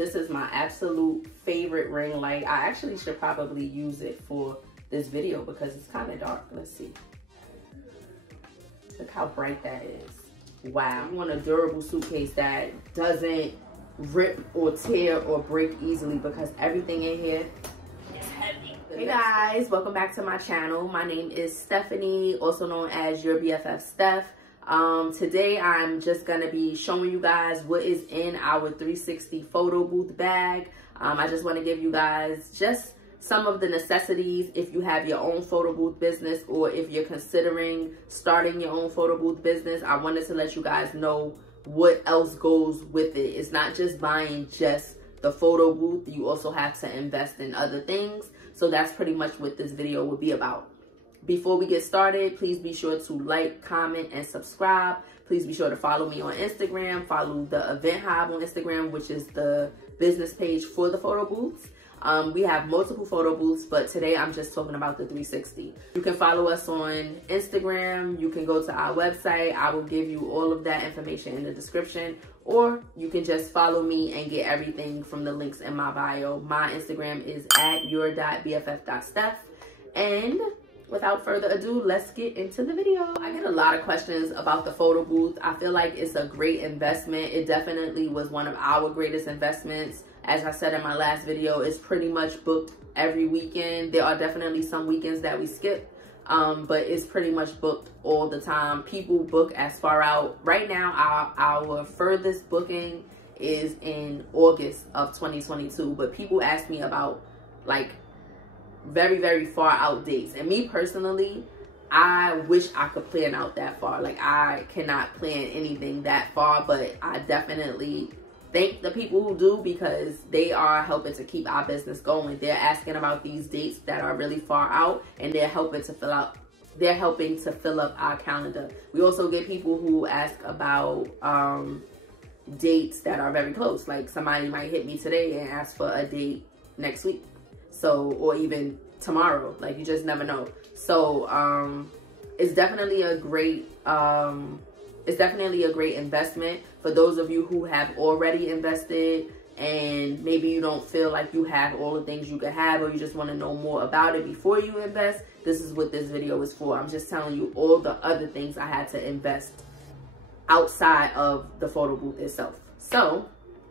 This is my absolute favorite ring light. I actually should probably use it for this video because it's kind of dark. Let's see. Look how bright that is. Wow. You want a durable suitcase that doesn't rip or tear or break easily because everything in here is heavy. Hey guys, welcome back to my channel. My name is Stephanie, also known as Your BFF Steph. Today I'm just gonna be showing you guys what is in our 360 photo booth bag. I just want to give you guys just some of the necessities if you have your own photo booth business or if you're considering starting your own photo booth business. I wanted to let you guys know what else goes with it. It's not just buying just the photo booth. You also have to invest in other things. So that's pretty much what this video will be about. Before we get started, please be sure to like, comment, and subscribe. Please be sure to follow me on Instagram. Follow the Event Hive on Instagram, which is the business page for the photo booths. We have multiple photo booths, but today I'm just talking about the 360. You can follow us on Instagram. You can go to our website. I will give you all of that information in the description, or you can just follow me and get everything from the links in my bio. My Instagram is @your.bff.steph. And without further ado, let's get into the video. I get a lot of questions about the photo booth. I feel like it's a great investment. It definitely was one of our greatest investments. As I said in my last video, it's pretty much booked every weekend. There are definitely some weekends that we skip, but it's pretty much booked all the time. People book as far out. Right now, our furthest booking is in August of 2022, but people ask me about like very, very far out dates. And me personally, I wish I could plan out that far. Like, I cannot plan anything that far, but I definitely thank the people who do because they are helping to keep our business going. They're asking about these dates that are really far out, and they're helping to fill up our calendar. We also get people who ask about dates that are very close. Like, somebody might hit me today and ask for a date next week. So, or even tomorrow, like, you just never know. So, it's definitely a great, investment for those of you who have already invested and maybe you don't feel like you have all the things you could have, or you just want to know more about it before you invest. This is what this video is for. I'm just telling you all the other things I had to invest outside of the photo booth itself. So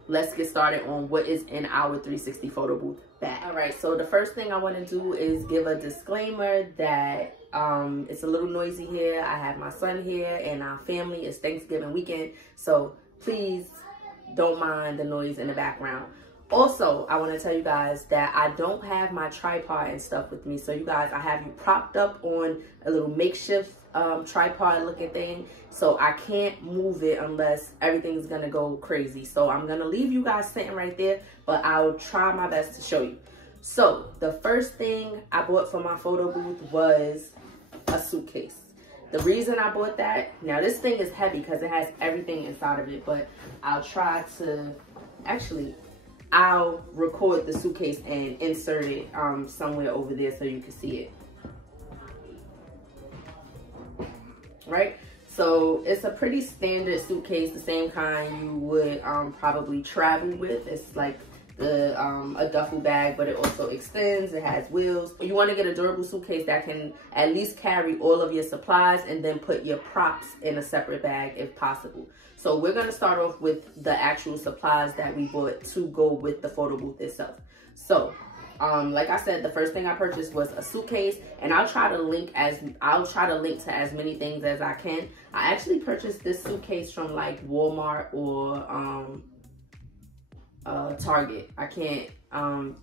let's get started on what is in our 360 photo booth bag. All right, so the first thing I want to do is give a disclaimer that it's a little noisy here. I have my son here and our family. It's Thanksgiving weekend, so please don't mind the noise in the background. Also, I want to tell you guys that I don't have my tripod and stuff with me. So you guys, I have you propped up on a little makeshift tripod looking thing. So I can't move it unless everything's going to go crazy. So I'm going to leave you guys sitting right there, but I'll try my best to show you. So the first thing I bought for my photo booth was a suitcase. The reason I bought that, now this thing is heavy because it has everything inside of it, but I'll try to, actually, I'll record the suitcase and insert it somewhere over there so you can see it. Right? So it's a pretty standard suitcase, the same kind you would probably travel with. It's like a duffel bag, but it also extends. It has wheels. You want to get a durable suitcase that can at least carry all of your supplies and then put your props in a separate bag if possible. So we're going to start off with the actual supplies that we bought to go with the photo booth itself. So like I said, the first thing I purchased was a suitcase, and I'll try to link to as many things as I can. I actually purchased this suitcase from like Walmart or Target. I can't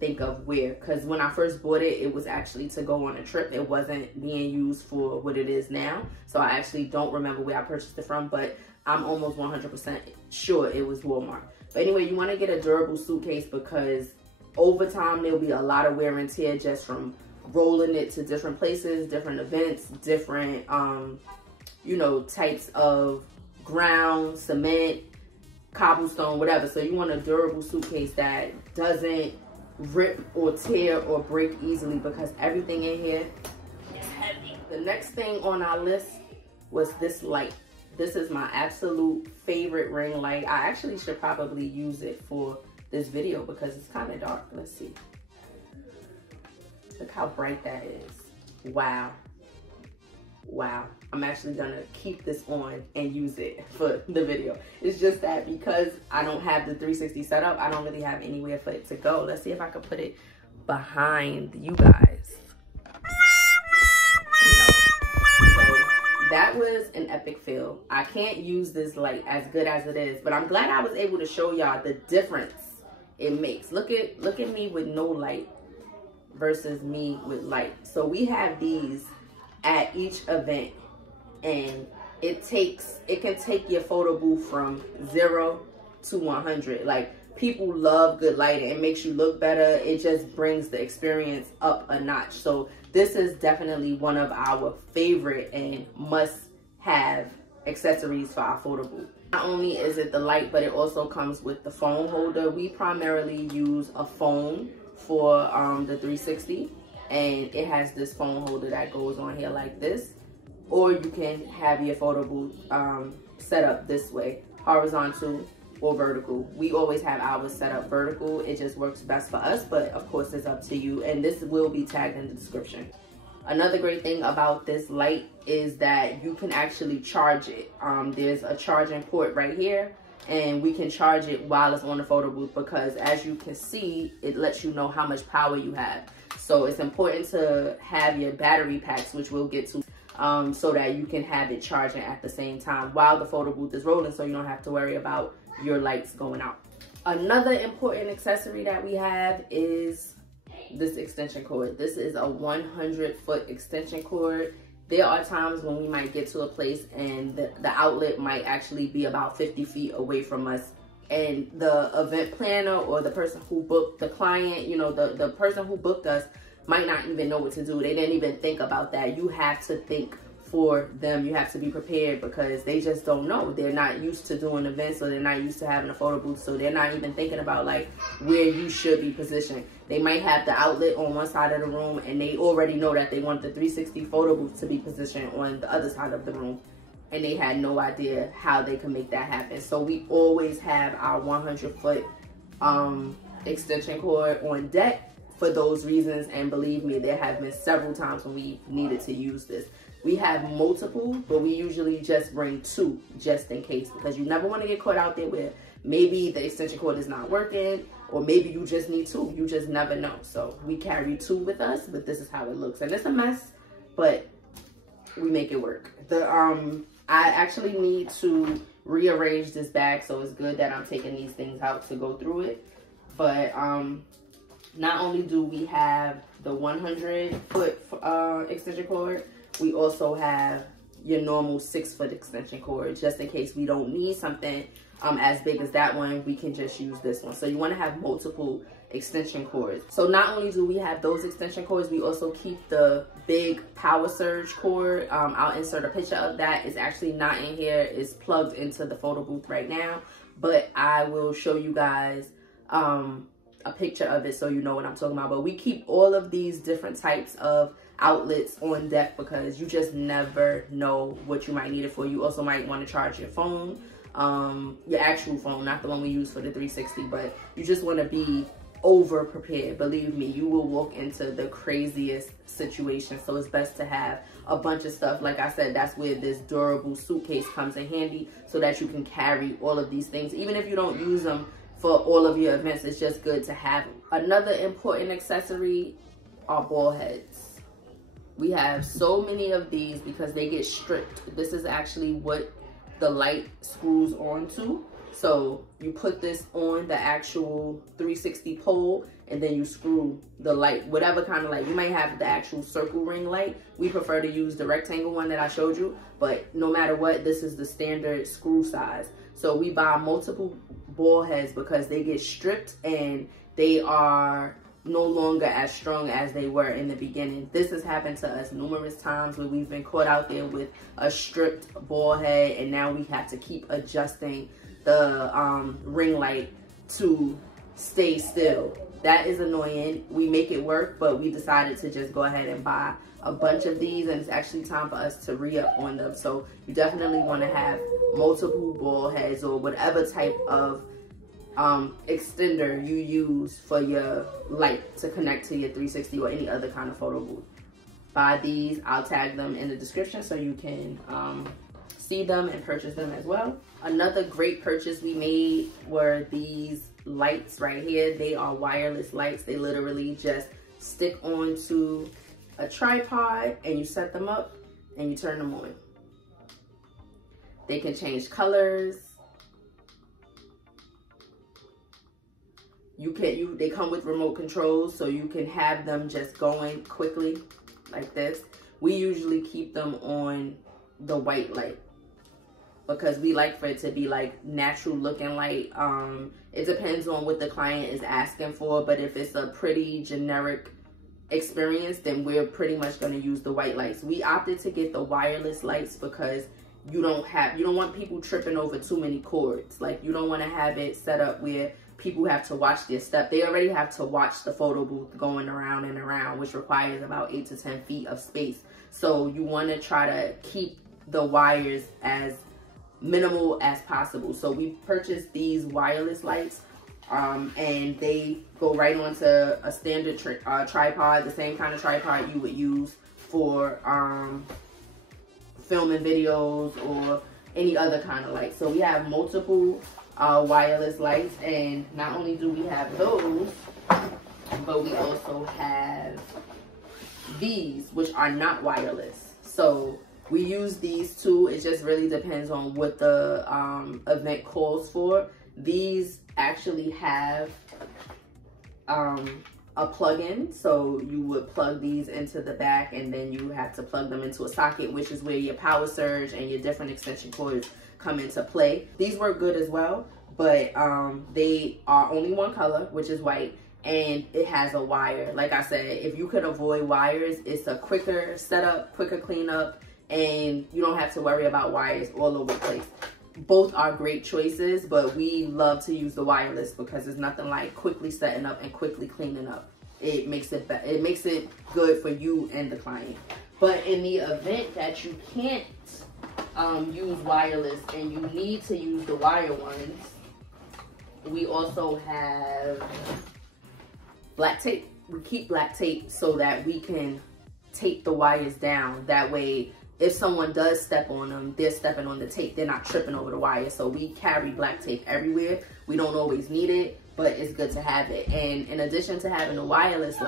think of where, because when I first bought it, it was actually to go on a trip. It wasn't being used for what it is now. So I actually don't remember where I purchased it from, but I'm almost 100% sure it was Walmart. But anyway, you want to get a durable suitcase because over time there'll be a lot of wear and tear just from rolling it to different places, different events, different you know, types of ground, cement, cobblestone, whatever. So you want a durable suitcase that doesn't rip or tear or break easily because everything in here is heavy. The next thing on our list was this light. This is my absolute favorite ring light. I actually should probably use it for this video because it's kind of dark. Let's see. Look how bright that is. Wow. Wow. I'm actually gonna keep this on and use it for the video. It's just that because I don't have the 360 setup, I don't really have anywhere for it to go. Let's see if I can put it behind you guys. So that was an epic fail. I can't use this light as good as it is, but I'm glad I was able to show y'all the difference it makes. Look at me with no light versus me with light. So we have these at each event, and it can take your photo booth from 0 to 100. Like, people love good lighting. It makes you look better. It just brings the experience up a notch. So this is definitely one of our favorite and must-have accessories for our photo booth. Not only is it the light, but it also comes with the phone holder. We primarily use a phone for the 360, and it has this phone holder that goes on here like this, or you can have your photo booth set up this way, horizontal or vertical. We always have ours set up vertical. It just works best for us, but of course it's up to you, and this will be tagged in the description. Another great thing about this light is that you can actually charge it. There's a charging port right here, and we can charge it while it's on the photo booth, because as you can see, it lets you know how much power you have. So it's important to have your battery packs, which we'll get to, so that you can have it charging at the same time while the photo booth is rolling, so you don't have to worry about your lights going out. Another important accessory that we have is this extension cord. This is a 100-foot extension cord. There are times when we might get to a place and the outlet might actually be about 50 feet away from us, and the event planner or the person who booked the client, you know, the person who booked us might not even know what to do. They didn't even think about that. You have to think for them. You have to be prepared, because they just don't know. They're not used to doing events, so they're not used to having a photo booth, so they're not even thinking about like where you should be positioned. They might have the outlet on one side of the room, and they already know that they want the 360 photo booth to be positioned on the other side of the room, and they had no idea how they can make that happen. So we always have our 100-foot extension cord on deck for those reasons, and believe me, there have been several times when we needed to use this. We have multiple, but we usually just bring 2 just in case, because you never want to get caught out there where maybe the extension cord is not working, or maybe you just need 2. You just never know. So we carry 2 with us, but this is how it looks. And it's a mess, but we make it work. I actually need to rearrange this bag, so it's good that I'm taking these things out to go through it. But not only do we have the 100-foot extension cord, we also have your normal 6-foot extension cord, just in case we don't need something as big as that one. We can just use this one. So you want to have multiple extension cords. So not only do we have those extension cords, we also keep the big power surge cord. I'll insert a picture of that. It's actually not in here. It's plugged into the photo booth right now, but I will show you guys a picture of it so you know what I'm talking about. But we keep all of these different types of outlets on deck, because you just never know what you might need it for. You also might want to charge your phone, your actual phone, not the one we use for the 360, but you just want to be over prepared. Believe me, you will walk into the craziest situation, so it's best to have a bunch of stuff. Like I said, that's where this durable suitcase comes in handy, so that you can carry all of these things. Even if you don't use them for all of your events, it's just good to have them. Another important accessory are ball heads. We have so many of these because they get stripped. This is actually what the light screws onto. So you put this on the actual 360 pole, and then you screw the light, whatever kind of light. You might have the actual circle ring light. We prefer to use the rectangle one that I showed you, but no matter what, this is the standard screw size. So we buy multiple ball heads because they get stripped and they are no longer as strong as they were in the beginning. This has happened to us numerous times where we've been caught out there with a stripped ball head, and now we have to keep adjusting the ring light to stay still. That is annoying. We make it work, but we decided to just go ahead and buy a bunch of these, and it's actually time for us to re-up on them. So you definitely want to have multiple ball heads or whatever type of extender you use for your light to connect to your 360 or any other kind of photo booth. Buy these. I'll tag them in the description so you can see them and purchase them as well. Another great purchase we made were these lights right here. They are wireless lights. They literally just stick onto a tripod and you set them up and you turn them on. They can change colors. They come with remote controls, so you can have them just going quickly like this. We usually keep them on the white light because we like for it to be like natural looking light. It depends on what the client is asking for, but if it's a pretty generic experience, then we're pretty much going to use the white lights. We opted to get the wireless lights because you don't want people tripping over too many cords. Like, you don't want to have it set up where people have to watch their step. They already have to watch the photo booth going around and around, which requires about 8 to 10 feet of space. So you want to try to keep the wires as minimal as possible. So we purchased these wireless lights, and they go right onto a standard tripod, the same kind of tripod you would use for filming videos or any other kind of light. So we have multiple wireless lights, and not only do we have those, but we also have these, which are not wireless. So we use these too. It just really depends on what the event calls for. These actually have a plug-in, so you would plug these into the back, and then you have to plug them into a socket, which is where your power surge and your different extension cords come into play. These work good as well, but they are only one color, which is white, and it has a wire. Like I said, if you could avoid wires, it's a quicker setup, quicker cleanup, and you don't have to worry about wires all over the place. Both are great choices, but we love to use the wireless because there's nothing like quickly setting up and quickly cleaning up. It makes it good for you and the client. But in the event that you can't use wireless and you need to use the wire ones, we also have black tape. We keep black tape so that we can tape the wires down. That way, if someone does step on them, they're stepping on the tape. They're not tripping over the wire. So we carry black tape everywhere. We don't always need it, but it's good to have it. And in addition to having the wireless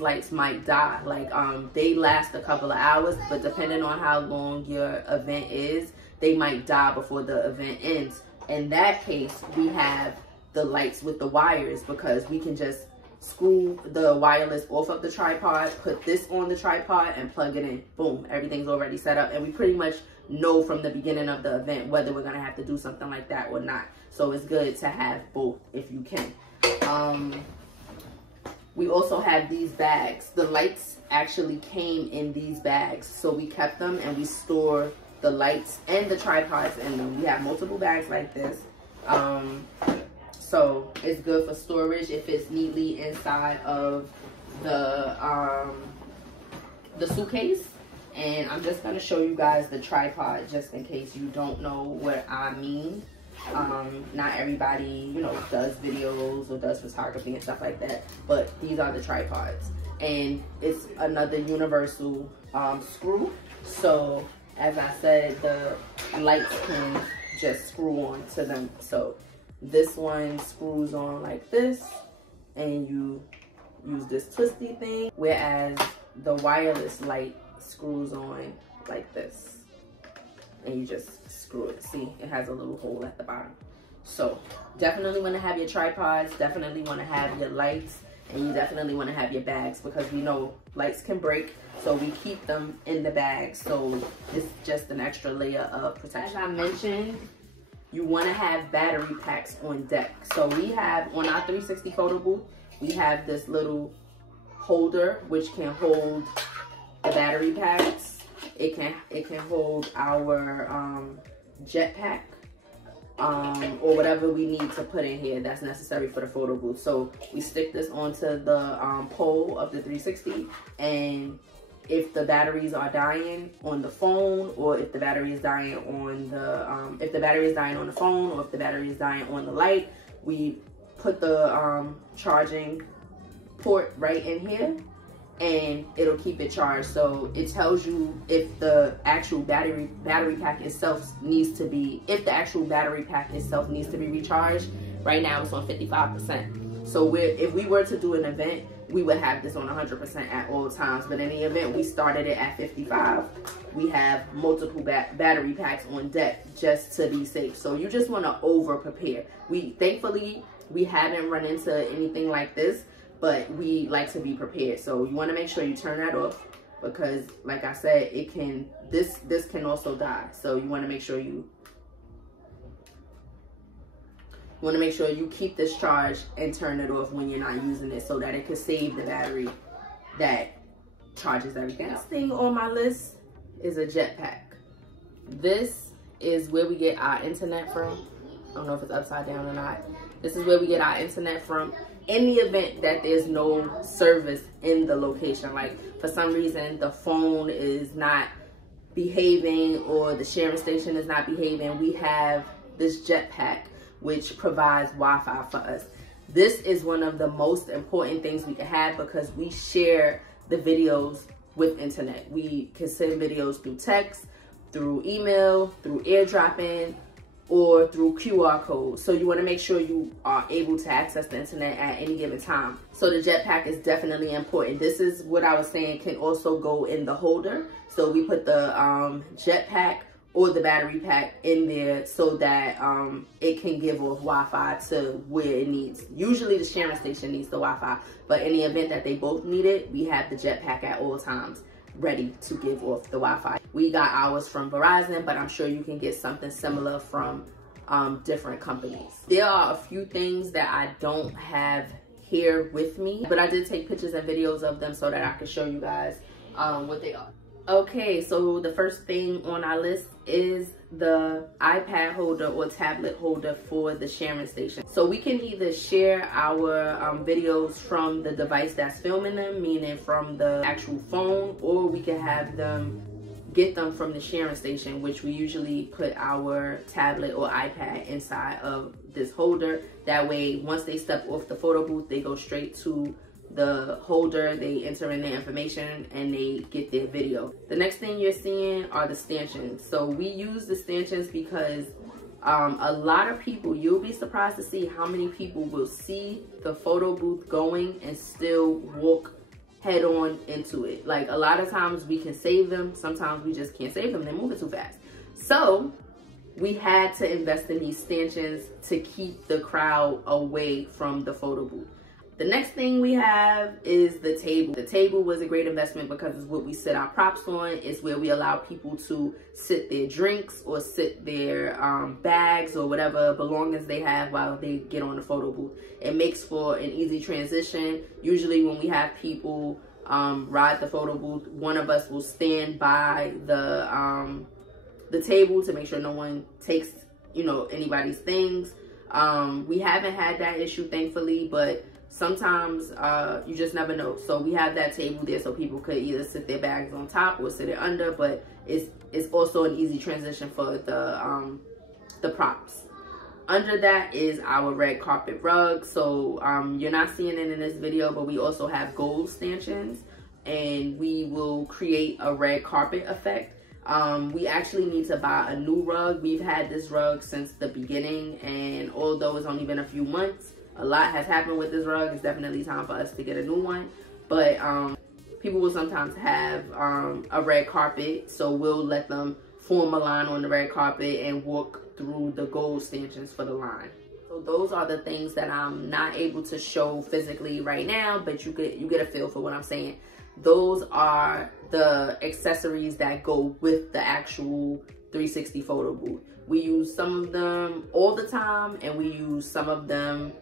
lights might die. Like, they last a couple of hours, but depending on how long your event is, they might die before the event ends. In that case, we have the lights with the wires because we can just screw the wireless off of the tripod, put this on the tripod, and plug it in. Boom, everything's already set up, and we pretty much know from the beginning of the event whether we're gonna have to do something like that or not. So it's good to have both if you can. We also have these bags. The lights actually came in these bags, so we kept them and we store the lights and the tripods in them. We have multiple bags like this. So it's good for storage. It fits neatly inside of the suitcase. And I'm just gonna show you guys the tripod just in case you don't know what I mean. Not everybody, you know, does videos or does photography and stuff like that, but these are the tripods. And it's another universal screw. So as I said, the lights can just screw on to them. So this one screws on like this, and you use this twisty thing, whereas the wireless light screws on like this, and you just screw it. See, it has a little hole at the bottom. So definitely want to have your tripods, definitely want to have your lights, and you definitely want to have your bags because we know lights can break, so we keep them in the bag. So it's just an extra layer of protection. As I mentioned, you want to have battery packs on deck. So we have, on our 360 photo booth, we have this little holder which can hold the battery packs. It can hold our jet pack or whatever we need to put in here that's necessary for the photo booth. So we stick this onto the pole of the 360, and if the batteries are dying on the phone, or if the battery is dying on the if the battery is dying on the phone, or if the battery is dying on the light, we put the charging port right in here, and it'll keep it charged. So it tells you if the actual battery pack itself needs to be, recharged. Right now it's on 55%. So if we were to do an event, we would have this on 100% at all times. But in the event we started it at 55, we have multiple battery packs on deck just to be safe. So you just want to over prepare. Thankfully we haven't run into anything like this, but we like to be prepared. So you want to make sure you turn that off, because like I said, this can also die. So you want to make sure you keep this charged and turn it off when you're not using it, so that it can save the battery that charges everything. Next thing on my list is a jetpack. This is where we get our internet from. I don't know if it's upside down or not. This is where we get our internet from in the event that there's no service in the location. Like for some reason the phone is not behaving or the sharing station is not behaving, we have this jetpack which provides Wi-Fi for us. This is one of the most important things we can have, because we share the videos with internet. We can send videos through text, through email, through airdropping, or through QR codes. So you want to make sure you are able to access the internet at any given time. So the jetpack is definitely important. This is what I was saying can also go in the holder. So we put the jetpack or the battery pack in there so that it can give off Wi-Fi to where it needs. Usually the sharing station needs the Wi-Fi, but in the event that they both need it, we have the jetpack at all times ready to give off the Wi-Fi. We got ours from Verizon, but I'm sure you can get something similar from different companies. There are a few things that I don't have here with me, but I did take pictures and videos of them so that I can show you guys what they are. Okay, so the first thing on our list is the iPad holder or tablet holder for the sharing station. So we can either share our videos from the device that's filming them, meaning from the actual phone, or we can have them get them from the sharing station, which we usually put our tablet or iPad inside of this holder. That way, once they step off the photo booth, they go straight to the holder, they enter in their information, and they get their video. The next thing you're seeing are the stanchions. So we use the stanchions because a lot of people, you'll be surprised to see how many people will see the photo booth going and still walk head on into it. Like a lot of times we can save them, sometimes we just can't save them, they're moving too fast. So we had to invest in these stanchions to keep the crowd away from the photo booth. The next thing we have is the table. The table was a great investment because it's what we sit our props on. It's where we allow people to sit their drinks or sit their bags or whatever belongings they have while they get on the photo booth. It makes for an easy transition. Usually when we have people ride the photo booth, one of us will stand by the table to make sure no one takes, you know, anybody's things. We haven't had that issue, thankfully, but sometimes you just never know. So we have that table there so people could either sit their bags on top or sit it under, but it's also an easy transition for the props. Under that is our red carpet rug. So you're not seeing it in this video, but we also have gold stanchions, and we will create a red carpet effect. We actually need to buy a new rug. We've had this rug since the beginning, and although it's only been a few months, a lot has happened with this rug. It's definitely time for us to get a new one. But people will sometimes have a red carpet, so we'll let them form a line on the red carpet and walk through the gold stanchions for the line. So those are the things that I'm not able to show physically right now, but you get a feel for what I'm saying. Those are the accessories that go with the actual 360 photo booth. We use some of them all the time, and we use some of them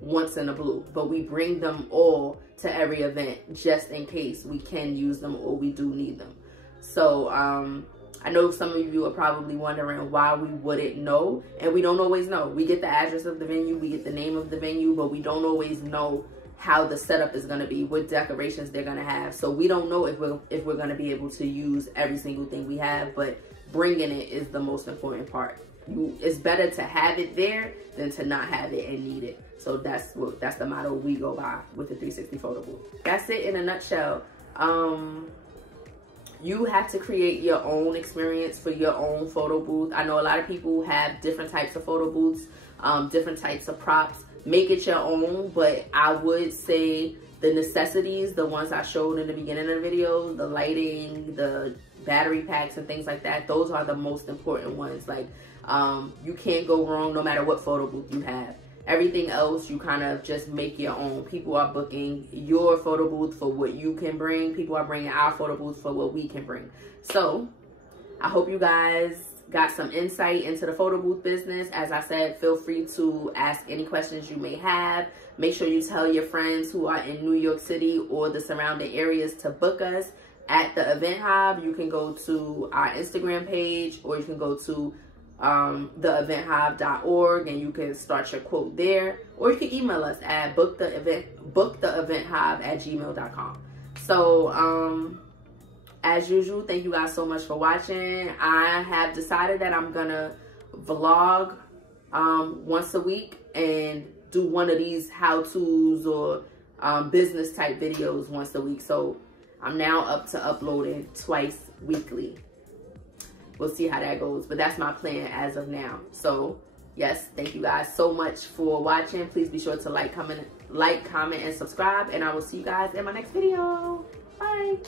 once in a blue, but we bring them all to every event just in case we can use them or we do need them. So I know some of you are probably wondering why we wouldn't know, and we don't always know. We get the address of the venue, we get the name of the venue, but we don't always know how the setup is going to be, what decorations they're going to have. So we don't know if we're going to be able to use every single thing we have, but bringing it is the most important part. It's better to have it there than to not have it and need it. So that's the motto we go by with the 360 photo booth. That's it in a nutshell. You have to create your own experience for your own photo booth. I know a lot of people have different types of photo booths, different types of props. Make it your own, but I would say the necessities, the ones I showed in the beginning of the video, the lighting, the battery packs and things like that, those are the most important ones. Like, you can't go wrong no matter what photo booth you have. Everything else, you kind of just make your own. People are booking your photo booth for what you can bring. People are bringing our photo booth for what we can bring. So I hope you guys got some insight into the photo booth business. As I said, feel free to ask any questions you may have. Make sure you tell your friends who are in New York City or the surrounding areas to book us at the Event Hive. You can go to our Instagram page, or you can go to theeventhive.org and you can start your quote there, or you can email us at booktheeventhive@gmail.com. So as usual, thank you guys so much for watching. I have decided that I'm gonna vlog once a week and do one of these how-tos or business type videos once a week. So I'm now up to uploading twice weekly. We'll see how that goes, but that's my plan as of now. So yes, thank you guys so much for watching. Please be sure to like, comment, and subscribe, and I will see you guys in my next video. Bye.